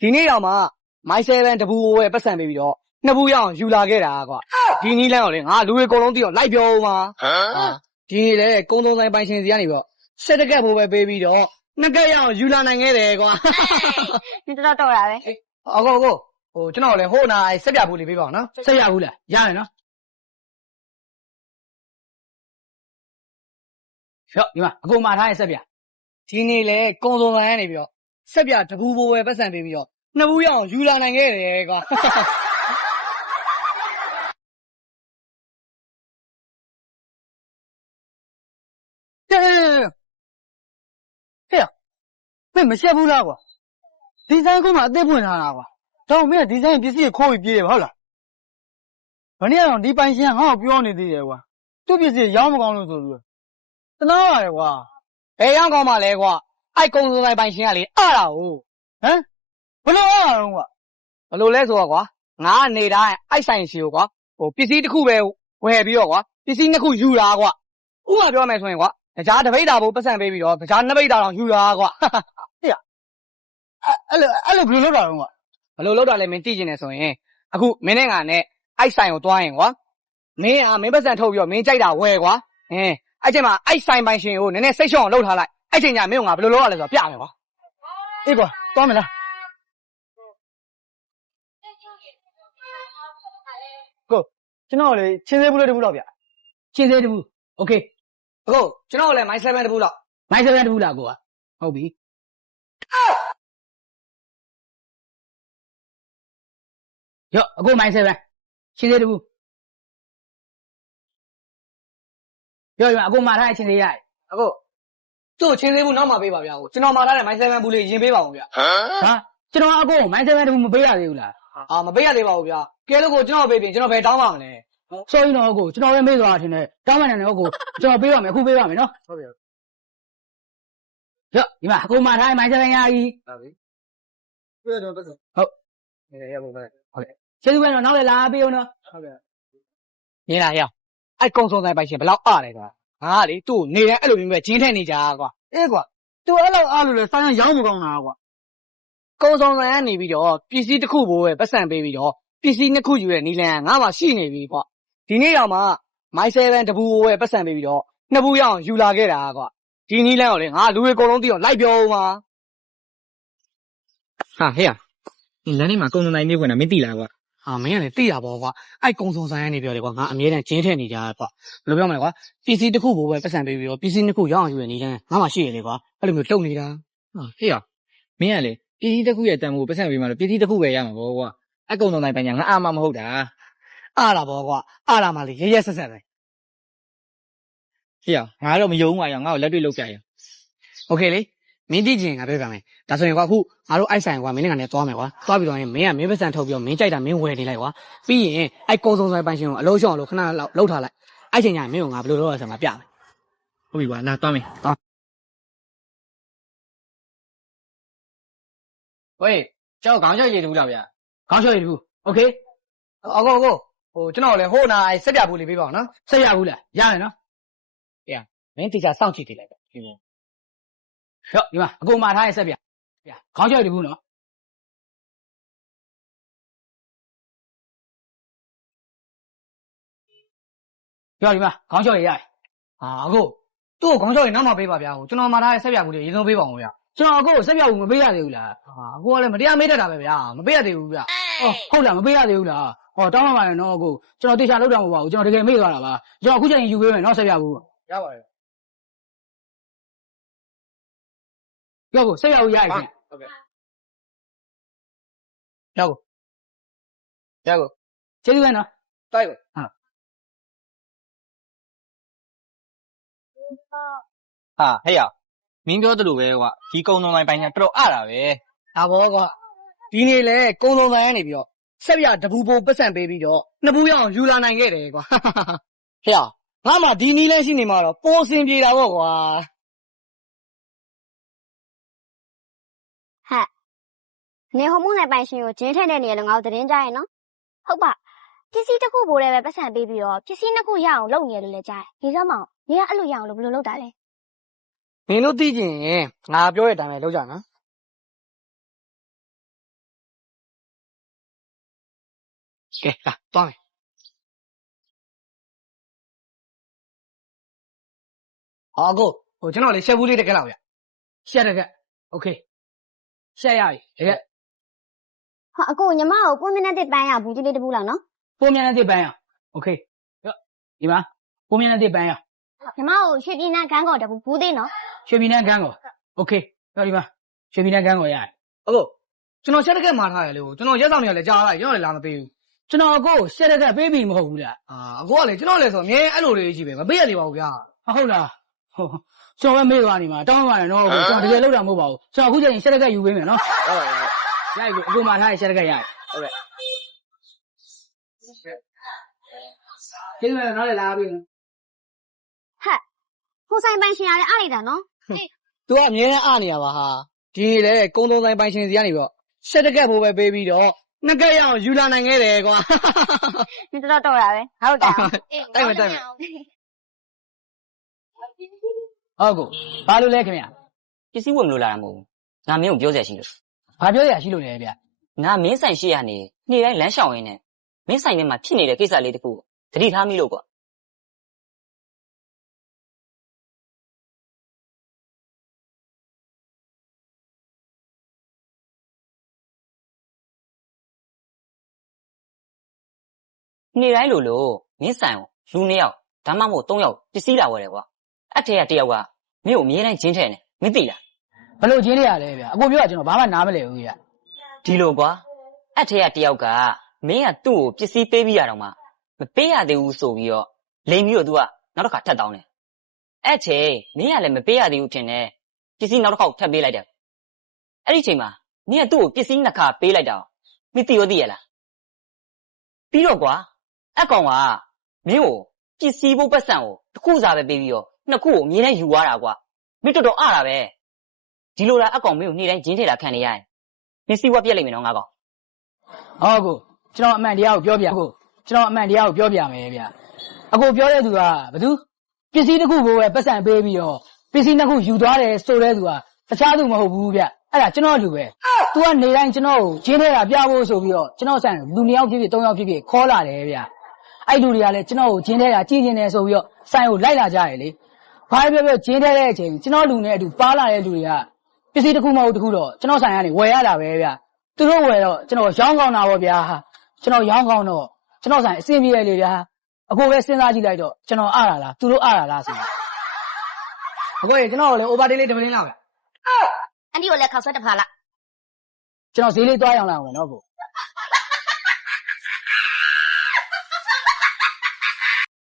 ဒီနေ့တော့မှ My7 တပူဝယ်ပတ်စံပေးပြီးတော့နှစ်ဘူးရအောင်ယူလာခဲ့တာကွာဒီနီးလန်းကိုလေငါလူတွေအကုန်လုံးသိတော့လိုက်ပြောဦးမှာဒီနေ့လေကုန်းသုံးဆိုင်ပိုင်ရှင်စီကနေပြီးတော့ဆက်တကက်ဖို့ပဲပေးပြီးတော့နှစ်ကက်ရအောင်ယူလာနိုင်ခဲ့တယ်ကွာ你知道多少呗？အကိုဟိုကျွန်တော်လည်းဟိုနာဆက်ပြဘူးလေးပေးပါအောင်နော်ဆက်ရဘူးလားရတယ်နော်ဖြော့ဒီမှာအကိုမှာထားရဲ့ဆက်ပြဒီနေ့လေကုန်းသုံးဆိုင်ကနေပြီးတော့ဆက်ပြတပူဘိုးပဲပတ်စံပေးပြီးတော့နှစ်ဘူးရအောင်ယူလာနိုင်ခဲ့တယ်ကွာမင်းမရှက်ဘူးလားကွာဒီဇိုင်းကုန်းမှာအသက်ပွင့်ထားတာကွာတော့မင်းကဒီဇိုင်းပစ္စည်းခိုးပြီးပြေးတယ်ဟုတ်လားဘယ်နည်းအောင်ဒီပိုင်ရှင်ငါ့ကိုပြောနေသေးတယ်ကွာသူ့ပစ္စည်းရောင်းမကောင်းလို့ဆိုပြီးတနာရတယ်ကွာဘယ်ရောင်းကောင်းမှလဲကွာအဲ့ကုန်းစုံဆိုင်ပိုင်ရှင်ကလေအတာကိုဟမ်ဘလို့အတာတော့ကွာဘလို့လဲဆိုတော့ကွာငါကနေတိုင်းအဲ့ဆိုင်စီကိုကွာဟိုပစ္စည်းတစ်ခုပဲဝယ်ပြီးတော့ကွာပစ္စည်းနှစ်ခုယူတာကွာဥပမာပြောမယ်ဆိုရင်ကွာကြားတပိတ်တာဘို့ပတ်စံပေးပြီးတော့ကြားနှစ်ပိတ်တာတော့ယူတာကွာအဲ့လိုဘယ်လိုလုပ်တာလဲကွာဘယ်လိုလုပ်တာလဲမင်းသိကျင်နေဆိုရင်အခုမင်းနဲ့ငါနဲ့အိုက်ဆိုင်ကိုတွားရင်ကွာမင်းမင်းပတ်စံထုတ်ပြီးတော့မင်းကြိုက်တာဝယ်ကွာအဲ့ချိန်မှာအိုက်ဆိုင်ပိုင်ရှင်ကိုနည်းနည်းစိတ်ရှော့အောင်လုပ်ထားလိုက်အဲ့ချိန်ကျမင်းကငါဘယ်လိုလုပ်ရလဲဆိုတော့ပြမယ်ကွာအေးကွာတွားမယ်လားကိုကျွန်တော်လေချင်းသေးဘူးလေးတဘူးတော့ဗျချင်းသေးတဘူးโอเคအခုကျွန်တော်လည်း My7 တဘူးလောက် My7 တဘူးလားကိုကဟုတ်ပြီရော့အခု My7 ချင်းသေးတဘူးရော့အခုမှာထားတဲ့ချင်းသေးရတယ်အခုသူ့ချင်းသေးဘူးနောက်မှပေးပါဗျာကိုကျွန်တော်မှာထားတဲ့ My7 ဘူးလေးရင်ပေးပါဦးဗျာဟာကျွန်တော်အခု My7 တဘူးမပေးရသေးဘူးလားမပေးရသေးပါဘူးဗျာကဲလို့ကိုကျွန်တော်ပေးပြင်ကျွန်တော်ဘယ်တောင်းပါမလဲဆိုရင်တော့ကိုကျွန်တော်ပဲမေးသွားတာထင်တယ်တောင်းမှန်တယ်ကိုကျွန်တော်ပေးပါမယ်အခုပေးပါမယ်နော်ဟုတ်ပြီရော့ဒီမှာအခုမှာထားတဲ့ My7 ရပြီဟုတ်ပြီပြည့်တော့ပတ်စံဟုတ်ရပါမယ်ဟုတ်ကဲ့ကျေးဇူးပဲတော့နောက်လည်းလာပေးအောင်နော်ဟုတ်ကဲ့မြင်လားဟဲ့အဲ့ကုန်းစုံဆိုင်ပိုင်ရှင်ဘယ်လောက်အားလဲကွာငါကလေသူ့နေတိုင်းအဲ့လိုမျိုးပဲဂျင်းထက်နေကြကွာအေးကွာသူအဲ့လောက်အားလို့လေဆိုင်ရောင်းမကောင်းတာကွာကုန်းစုံဆိုင်ကနေပြီးတော့ပစ္စည်းတစ်ခုဘိုးပဲပတ်စံပေးပြီးတော့ပစ္စည်းနှစ်ခုယူတဲ့နီလန်ကငါမှရှိနေပြီကွာဒီနေ့တော့မှ My7 တပူဘိုးပဲပတ်စံပေးပြီးတော့နှစ်ဘူးရအောင်ယူလာခဲ့တာကွာဒီနီလန်ကိုလေငါလူတွေအကုန်လုံးသိတော့လိုက်ပြောဦးမှာဟာဟဲ့လမ်းထဲမှာကုန်းစုံတိုင်းနေခွင့်တာမင်းသိလားကွာမင်းကလည်းသိတာပေါ့ကွာအဲ့ကုံစုံဆိုင်ကနေပြောတယ်ကွာငါအမြဲတမ်းကျင်းထည့်နေကြကွာဘယ်လိုပြောမလဲကွာပစ္စည်းတစ်ခုဘိုးပဲပတ်စံပေးပြီးတော့ပစ္စည်းနှစ်ခုရောင်းအောင်ယူရနေတယ်ငါမှရှိရလေကွာအဲ့လိုမျိုးတုံနေတာဟာဟေ့မင်းကလေပစ္စည်းတစ်ခုရဲ့တန်ဖိုးပတ်စံပေးမှလို့ပစ္စည်းတစ်ခုပဲရမှာပေါ့ကွာအကုန်းစုံတိုင်းပညာငါအာမမဟုတ်တာအားလာပေါ့ကွာအားလာမှလေရဲဆက်ဆက်ပဲဟေ့ငါတော့မယုံဘူးကွာငါ့ကိုလက်တွေ့လုပ်ပြရโอเคလေမင်းသိချင်ငါပြောပြမယ်ဒါဆိုရင်ကွာအခုငါတို့အိုက်ဆိုင်ကွာမင်းနဲ့ငါနဲ့သွားမယ်ကွာသွားပြီးတော့ရင်မင်းကမင်းပတ်စံထုတ်ပြီးတော့မင်းကြိုက်တာမင်းဝယ်နေလိုက်ကွာပြီးရင်အဲ့ကုံစုံဆိုင်ပိုင်ရှင်ကိုအလုံးရှော့အောင်လို့ခဏလောက်လှုပ်ထားလိုက်အဲ့ချိန်ကျရင်မင်းကငါဘယ်လိုလုပ်ရလဲဆိုငါပြမယ်ဟုတ်ပြီကွာလာသွားမယ်ဝေးကျောင်းခေါင်းချောက်ရည်တူလားဗျာခေါင်းချောက်ရည်တူโอเคအကိုဟိုကျွန်တော်လည်းဟိုနာအဲ့ဆက်ပြဘူးလေးပေးပါအောင်နော်ဆက်ရဘူးလားရတယ်နော်အေးမင်းတီချာစောင့်ကြည့်နေလိုက်ပဲဖြော့ဒီမှာအကိုမှာထားရဲ့ဆက်ပြခေါင်းချောက်ရည်တူနော်ပြောဒီမှာခေါင်းချောက်ရည်ရတယ်အခုသူ့ကိုခေါင်းချောက်ရည်နောက်မှပေးပါဗျာဟိုကျွန်တော်မှာထားရဲ့ဆက်ပြဘူးလေးရေဆုံးပေးပါအောင်ဗျာကျွန်တော်အကိုကိုဆက်ပြဘူးမပေးရသေးဘူးလားအကိုကလည်းမတရားမေးတတ်တာပဲဗျာမပေးရသေးဘူးဗျာဟုတ်လားမပေးရသေးဘူးလားဟောတောင်းပါမယ်နော်အကိုကျွန်တော်တေချာလောက်တာမဟုတ်ပါဘူးကျွန်တော်တကယ်မေ့သွားတာပါကျွန်တော်အခုချိန်ယူပေးမယ်နော်ဆက်ပြဘူးရပါတယ်ပြောကိုဆက်ပြဘူးရပြီဟုတ်ကဲ့ပြောကိုကျေးဇူးပဲနော်တိုက်ကိုဟာဟေ့မင်းပြောသလိုပဲကွာဒီကုန်းစုံတိုင်းပညာတော်တော်အားတာပဲဒါဘောကွာဒီနေ့လေကုန်းစုံတိုင်းကနေပြီးတော့ဆက်ပြတပူဘိုးပတ်စံပေးပြီးတော့နှစ်ဘူးရအောင်ယူလာနိုင်ခဲ့တယ်ကွာဟဲ့ငါမှဒီနီးလဲရှိနေမှာတော့ပိုးစင်ပြေတာပေါ့ကွာ哈，你好木乃半身有今天的你能熬得人家呢？好吧，这是这个不来不散 baby 哦，这是那个养老年的来家，你知道吗？你看路养老不老大嘞？你都最近俺表爷单位楼下呢。ကဲလာသွားမယ်ဟောကိုဟိုကျွန်တော်လေရှက်ဘူးလေးတစ်ခက်လောက်ဗျရှက်တစ်ခက်โอเคရှက်ရပြီတကယ် ဟာအကိုညီမကိုပုံမြင့်တဲ့ပန်းရဘူးကြီးလေးတစ်ပူလောက်နော် ပုံမြန်တဲ့ပန်းရโอเคဒီမှာပုံမြန်တဲ့ပန်းရ ညီမကိုရွှေပြည်နယ်ကန်းကော်တပူဘူးသေးနော် ရွှေပြည်နယ်ကန်းကိုโอเคဒီမှာရွှေပြည်နယ်ကန်းကိုရတယ်အခုကျွန်တော်ရှက်တစ်ခက်မှာထားရလေကိုကျွန်တော်ရက်ဆောင်နေရလဲကြားလိုက်ကျွန်တော်လည်းလာမပေးဘူးကျွန်တော်အကိုရှက်တစ်ခက်ပေးပြီမဟုတ်ဘူးလားအကိုကလေကျွန်တော်လည်းဆိုအမြဲအဲ့လိုလေးရှိပဲမပေးရသေးပါဘူးဗျာဟုတ်လားဟုတ်ကျွန်တော်ပဲမေးသွားနေမှာတောင်းပါနဲ့နော်ကိုကျွန်တော်တကယ်လောက်တာမဟုတ်ပါဘူးကျွန်တော်အခုချိန်ရှက်တစ်ခက်ယူပေးမယ်နော်ဟုတ်ပါပြီရိုက်ကိုအကိုမှာထားရရှက်တစ်ခက်ရတယ်ဟုတ်ကဲ့ကျေးဇူးများနောက်လည်းလာပြီ ဟဲ့ဟိုဆိုင်ပန်းရှင်ရတယ်အားလိုက်တာနော် तू ကအမြဲတမ်းအားနေရပါဟာဒီလေကုန်းသုံးဆိုင်ပိုင်ရှင်စီကနေပြီးတော့ရှက်တကက်ဖို့ပဲပေးပြီးတော့နှစ်ကက်ရအောင်ယူလာနိုင်ခဲ့တယ်ကွာ ဒီတော့တော့တာပဲဟုတ်တယ် တိုက်မယ်ဟုတ်ကိုဘာလို့လဲခင်ဗျာ ပစ္စည်းဝယ်မလို့လာတာမဟုတ်ဘူးငါမင်းကိုပြောစရာရှိလို့ ဘာပြောရရှိလို့လဲဗျာ ငါမင်းဆိုင်ရှိရနေနေ့တိုင်းလမ်းလျှောက်ရင်းနဲ့မင်းဆိုင်ထဲမှာဖြစ်နေတဲ့ကိစ္စလေးတခုသတိထားမိလို့ကွာနေ့တိုင်းလို့မင်းဆိုင်ကိုလူ2ယောက်ဒါမှမဟုတ်3ယောက်ပစ္စည်းလာဝယ်တယ်ကွာအဲ့ထဲက1ယောက်ကမင်းကိုအမြဲတမ်းဂျင်းထဲနေမင်းသိလား ဘလို့ချင်းလေးရလဲဗျာအကိုပြောတာကျွန်တော်ဘာမှနားမလည်ဘူးဗျာ ဒီလိုကွာအဲ့ထဲက1ယောက်ကမင်းကသူ့ကိုပစ္စည်းပေးပြီးရတော့မှမပေးရသေးဘူးဆိုပြီးတော့လိန်ပြီးတော့ तू ကနောက်တစ်ခါထပ်တောင်းတယ်အဲ့ချိန်မင်းကလည်းမပေးရသေးဘူးထင်တယ်ပစ္စည်းနောက်တစ်ခေါက်ထပ်ပေးလိုက်တယ်အဲ့ဒီချိန်မှာမင်းကသူ့ကိုပစ္စည်းနှစ်ခါပေးလိုက်တာမင်းသိရောသိရလားပြီးတော့ကွာအကောင်ကမင်းကိုပစ္စည်းဖို့ပတ်စံကိုတစ်ခုစားပဲပေးပြီးတော့နှစ်ခုကိုအမြဲတမ်းယူသွားတာကွာမင်းတော်တော်အားတာပဲဒီလိုလားအကောင်မင်းကိုနေ့တိုင်းဂျင်းထဲတာခံနေရရင်မင်းစီးပွားပြက်လိမ့်မယ်နော်ငါကောင် ဟုတ်ကိုကျွန်တော်အမှန်တရားကိုပြောပြကိုကျွန်တော်အမှန်တရားကိုပြောပြမယ်ဗျာအကိုပြောတဲ့သူကဘာသူပစ္စည်းတစ်ခုကိုပဲပတ်စံပေးပြီးတော့ပစ္စည်းနှစ်ခုယူသွားတယ်ဆိုတဲ့သူကတခြားသူမဟုတ်ဘူးဗျအဲ့ဒါကျွန်တော်လူပဲ तू ကနေတိုင်းကျွန်တော်ကိုဂျင်းထဲတာပြဖို့ဆိုပြီးတော့ကျွန်တော်ဆိုင်လူ2ယောက်ဖြစ်ဖြစ်3ယောက်ဖြစ်ဖြစ်ခေါ်လာတယ်ဗျအဲ့လူတွေကလည်းကျွန်တော်ကိုဂျင်းထဲတာကြည့်ကျင်တယ်ဆိုပြီးတော့ဆိုင်ကိုလိုက်လာကြတယ်လေဘာပဲပြောဂျင်းထဲတဲ့အချိန်ကျွန်တော်လူနဲ့အတူပါလာတဲ့လူတွေကပစ္စည်းတစ်ခုမဟုတ်တစ်ခုတော့ကျွန်တော်ဆိုင်ကနေဝယ်ရတာပဲဗျသူတို့ဝယ်တော့ကျွန်တော်ရောင်းကောင်းတာပေါ့ဗျာကျွန်တော်ရောင်းကောင်းတော့ကျွန်တော်ဆိုင်အဆင်ပြေရလေဗျာအခုပဲစဉ်းစားကြည့်လိုက်တော့ကျွန်တော်အားရလားသူတို့အားရလားဆိုတော့အခုရေကျွန်တော်လည်း overtake လေးတစ်ပင်းလောက်ဗျ အန်တီကိုလည်းခောက်ဆွဲတစ်ဖာလား ကျွန်တော်ဈေးလေးသွားရောင်းလိုက်အောင်မယ်နော်ကို